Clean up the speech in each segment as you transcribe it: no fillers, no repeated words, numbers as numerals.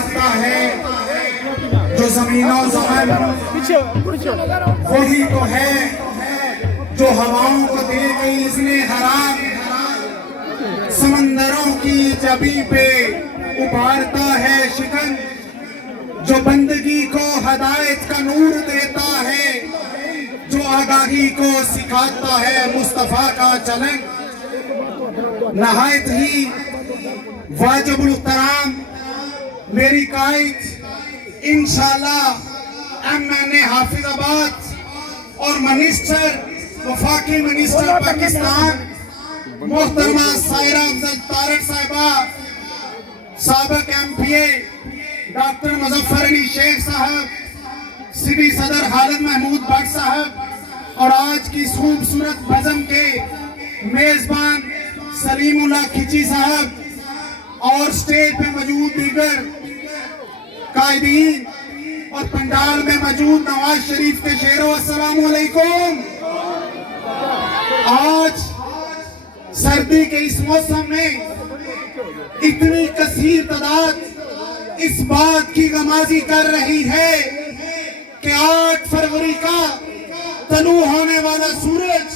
سکھاتا ہے جو زمین و زمین، وہی تو ہے جو ہواؤں کو دے گئی اذن حرام، سمندروں کی جبیں پہ ابھارتا ہے شکن، جو بندگی کو ہدایت کا نور دیتا ہے، جو آگاہی کو سکھاتا ہے مصطفیٰ کا چلن۔ نہایت ہی واجب الاحترام میری قائد انشاءاللہ ایم حافظ آباد اور منسٹر وفاقی منسٹر پاکستان محترمہ سائرہ افضل طارق صاحبہ، سابق ایم پی اے ڈاکٹر مظفر علی شیخ صاحب، سٹی صدر خالد محمود بٹ صاحب، اور آج کی خوبصورت بزم کے میزبان سلیم اللہ کھچی صاحب، اور سٹیج پہ موجود دیگر قائدین اور پنڈال میں موجود نواز شریف کے شہریوں، السلام علیکم۔ آج سردی کے اس موسم میں اتنی کثیر تعداد اس بات کی غمازی کر رہی ہے کہ 8 فروری کا طلوع ہونے والا سورج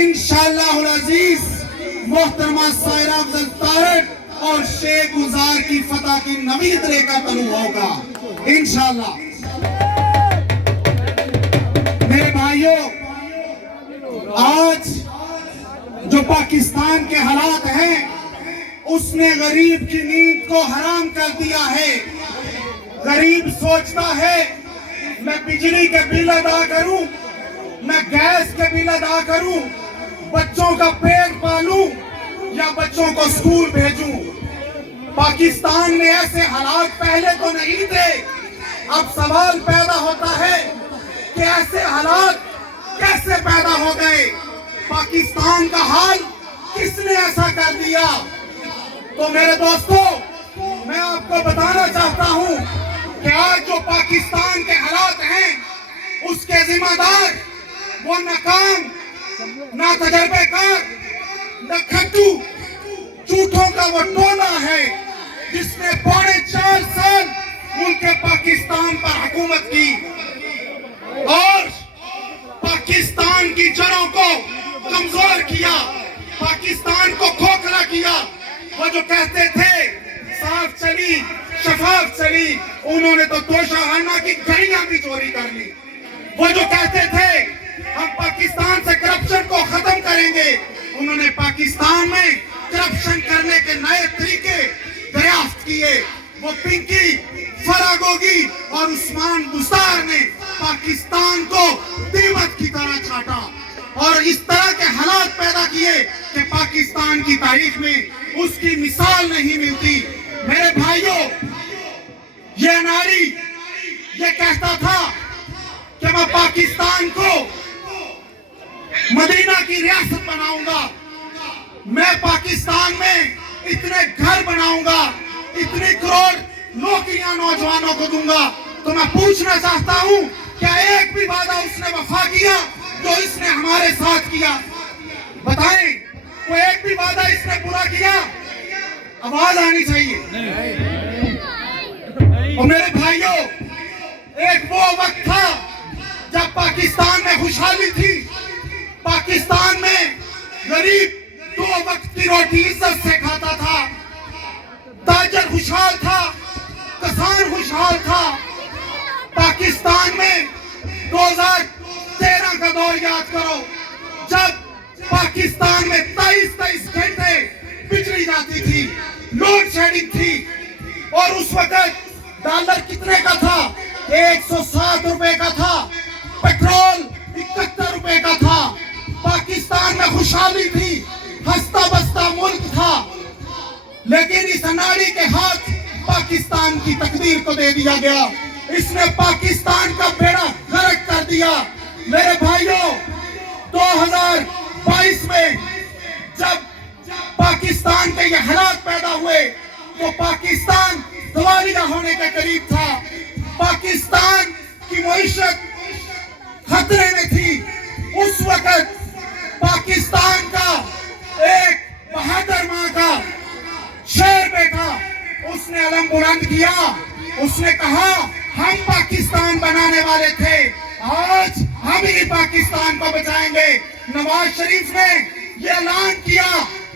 انشاءاللہ العزیز محترمہ سائرہ افضل طارق اور شیخ گزار کی فتح کی نوید رے کا طلوع ہوگا انشاءاللہ۔ میرے بھائیوں، آج جو پاکستان کے حالات ہیں اس نے غریب کی نیند کو حرام کر دیا ہے۔ غریب سوچتا ہے میں بجلی کے بل ادا کروں، میں گیس کے بل ادا کروں، بچوں کا پیٹ پالوں یا بچوں کو اسکول بھیجوں۔ پاکستان میں ایسے حالات پہلے تو نہیں تھے۔ اب سوال پیدا ہوتا ہے کہ ایسے حالات کیسے پیدا ہو گئے؟ پاکستان کا حال کس نے ایسا کر دیا؟ تو میرے دوستو، میں آپ کو بتانا چاہتا ہوں کہ آج جو پاکستان کے حالات ہیں اس کے ذمہ دار وہ ناکام، نہ تجربے کار، نہ کھٹو جھوٹوں کا وہ ٹولہ ہے جس نے 4.5 سال ملک پاکستان پر حکومت کی اور پاکستان کی جڑوں کو کمزور کیا، پاکستان کو کھوکھلا کیا۔ وہ جو کہتے تھے صاف چلی شفاف چلی، انہوں نے تو توشہ کی گھڑیاں بھی چوری کر لی۔ وہ جو کہتے تھے ہم پاکستان سے کرپشن کو ختم کریں گے، انہوں نے پاکستان میں کرپشن کرنے کے نئے طریقے دریافت کیے۔ وہ پنکی فراگوگی اور عثمان گستار نے پاکستان کو دیمک کی طرح چھاٹا اور اس طرح کے حالات پیدا کیے کہ پاکستان کی تاریخ میں اس کی مثال نہیں ملتی۔ میرے بھائیوں، یہ اناری یہ کہتا تھا کہ میں پاکستان کو مدینہ کی ریاست بناؤں گا، میں پاکستان میں اتنے گھر بناؤں گا، اتنی کروڑ نوکریاں نوجوانوں کو دوں گا۔ تو میں پوچھنا چاہتا ہوں کیا ایک بھی وعدہ اس نے وفا کیا جو اس نے ہمارے ساتھ کیا؟ بتائیں، کوئی ایک بھی وعدہ اس نے پورا کیا؟ آواز آنی چاہیے۔ اور میرے بھائیوں، ایک وہ وقت تھا جب پاکستان میں خوشحالی تھی، پاکستان میں غریب 2 وقت کی روٹی عزت سے کھاتا تھا، تاجر خوشحال تھا، کسان خوشحال تھا۔ پاکستان میں 2013 کا دور یاد کرو، جب پاکستان میں 23 گھنٹے بجلی جاتی تھی، لوڈ شیڈنگ تھی، اور اس وقت ڈالر کتنے کا تھا؟ 107 روپے کا تھا، پیٹرول 71 روپے کا تھا۔ پاکستان میں خوشحالی تھی، ہنستا بستا ملک تھا، لیکن اس اناڑی کے ہاتھ پاکستان کی تقدیر کو دے دیا گیا۔ اس نے پاکستان کا بیڑا غرق کر دیا۔ میرے بھائیوں، 2022 میں جب پاکستان کے یہ حالات پیدا ہوئے تو پاکستان دیوالیہ ہونے کے قریب تھا، پاکستان کی معیشت خطرے میں تھی۔ اس وقت پاکستان کا ایک بہادر ماں کا شیر بیٹا، اس نے علم بلند کیا اس نے کہا ہم پاکستان بنانے والے تھے، آج ہم ہی پاکستان کو بچائیں گے۔ نواز شریف نے یہ اعلان کیا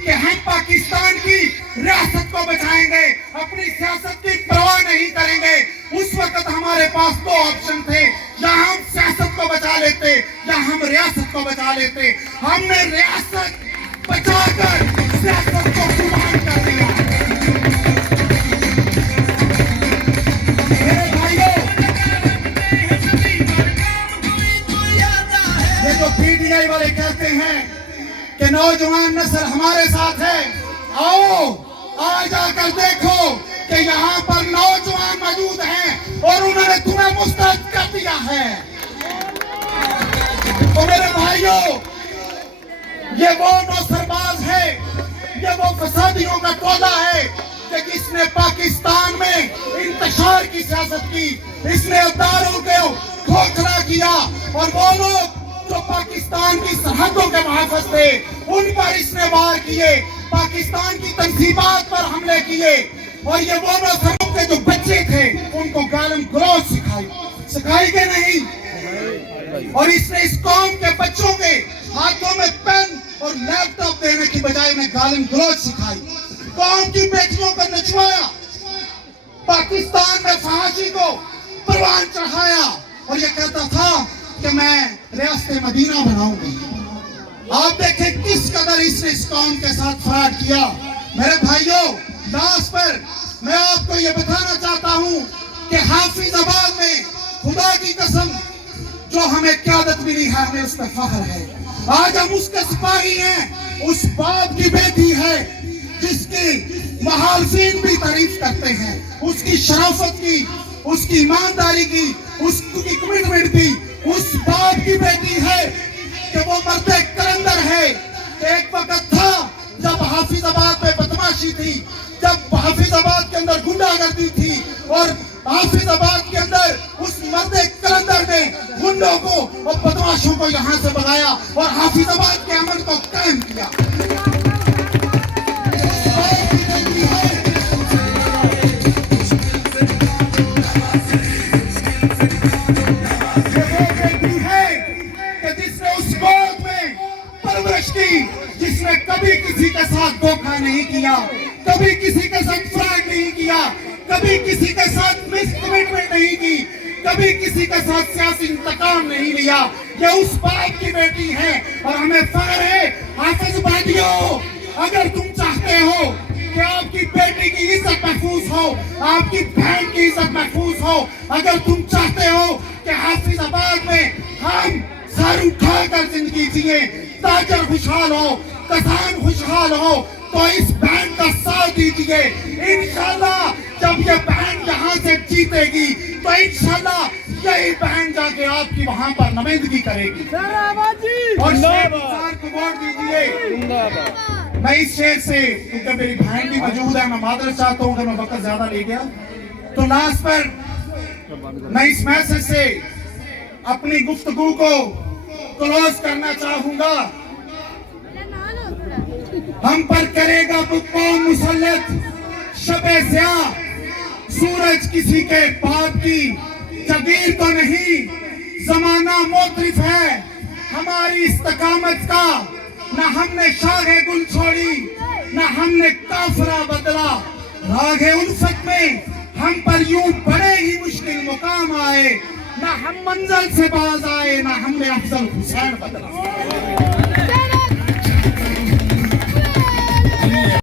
کہ ہم پاکستان کی ریاست کو بچائیں گے، اپنی سیاست کی پرواہ نہیں کریں گے۔ اس وقت ہمارے پاس دو آپشن تھے، یا ہم سیاست کو بچا لیتے یا ہم ریاست کو بچا لیتے۔ ہم نے ریاست بچا کر سیاست کو قربان کر دیا۔ میرے بھائیوں، یہ جو پی ٹی آئی والے کہتے ہیں کہ نوجوان نسل ہمارے ساتھ ہے، آؤ آج آ کر دیکھو کہ یہاں پر نوجوان موجود ہیں اور انہوں نے تمہیں مسترد کر دیا ہے۔ تو میرے بھائیوں، یہ وہ نوسرباز ہے، یہ وہ فسادیوں کا ٹولہ ہے کہ جس نے پاکستان میں انتشار کی سیاست کی، اس نے اداروں کو کھوکھلا کیا، اور وہ لوگ جو پاکستان کی سرحدوں کے محافظ تھے ان پر اس نے وار کیے، پاکستان کی تنظیمات پر حملے کیے، اور یہ وہ نوجوانوں کے جو بچے تھے ان کو گالم گلوچ سکھائی کہ نہیں؟ اور اس نے اس قوم کے بچوں کے ہاتھوں میں پین اور لیپ ٹاپ دینے کی بجائے انہیں گالم گلوچ سکھائی، قوم کی بیٹیوں کو نچوایا، پاکستان میں فحاشی کو پروان چڑھایا، اور یہ کہتا تھا کہ میں ریاست مدینہ بناؤں گا۔ آپ دیکھیں کس قدر اس نے اس قوم کے ساتھ فراڈ کیا۔ میرے بھائیوں، لاسٹ پر میں آپ کو یہ بتانا چاہتا ہوں کہ حافظ آباد میں خدا کی قسم جو ہمیں قیادت ملی ہے، ہمیں اس پہ فخر ہے۔ آج ہم اس کے سپاہی ہیں، اس باپ کی بیٹی ہے جس کی مخالفین بھی تعریف کرتے ہیں، اس کی شرافت کی، اس کی ایمانداری کی، اس کی کمٹمنٹ کی، اس باپ کی بیٹی ہے کہ وہ مرد کلندر ہے۔ ایک وقت تھا جب حافظ آباد میں بدماشی تھی، جب حافظ آباد کے اندر گنڈا گردی تھی، اور حافظ آباد کے اندر اس مرد کلندر نے گنڈوں کو اور بدماشوں کو یہاں سے بھگایا اور حافظ آباد کے امن کو قائم کیا۔ جس نے کبھی کسی کے ساتھ دھوکہ نہیں کیا، کبھی کسی کے ساتھ فراڈ نہیں کیا، کبھی کسی کے ساتھ مس کمٹمنٹ نہیں کی، کبھی کسی کے ساتھ سیاسی انتقام نہیں لیا۔ یہ اس باپ کی بیٹی ہے اور ہمیں فخر ہے۔ حافظ بھائیوں، اگر تم چاہتے ہو کہ آپ کی بیٹی کی عزت محفوظ ہو، آپ کی بہن کی عزت محفوظ ہو، اگر تم چاہتے ہو کہ حافظ آباد میں ہم سر اٹھا کر زندگی جیے، تاجر خوشحال ہو، کسان خوشحال ہو، تو اس بہن کا ساتھ دیجئے۔ انشاءاللہ جب یہ بہن یہاں سے جیتے گی تو انشاءاللہ یہی بہن جا کے آپ کی وہاں پر نمائندگی کرے گی، اور شیخ انصار کو ووٹ دیجئے۔ میں اس شہر سے، کیونکہ میری بہن بھی موجود ہے، میں معذرت چاہتا ہوں کہ میں وقت زیادہ لے گیا، تو لاسٹ پر میں اس میسج سے اپنی گفتگو کو کلوز کرنا چاہوں گا۔ ہم پر کرے گا قوم مسلط شب ضیاء، سورج کسی کے باپ کی جگیر تو نہیں، زمانہ موقف ہے ہماری استقامت کا، نہ ہم نے شاخ گل چھوڑی، نہ ہم نے کافرہ بدلا، راہ الفت میں ہم پر یوں بڑے ہی مشکل مقام آئے، نہ ہم منزل سے باز آئے، نہ ہم نے افضل حسین بدلا۔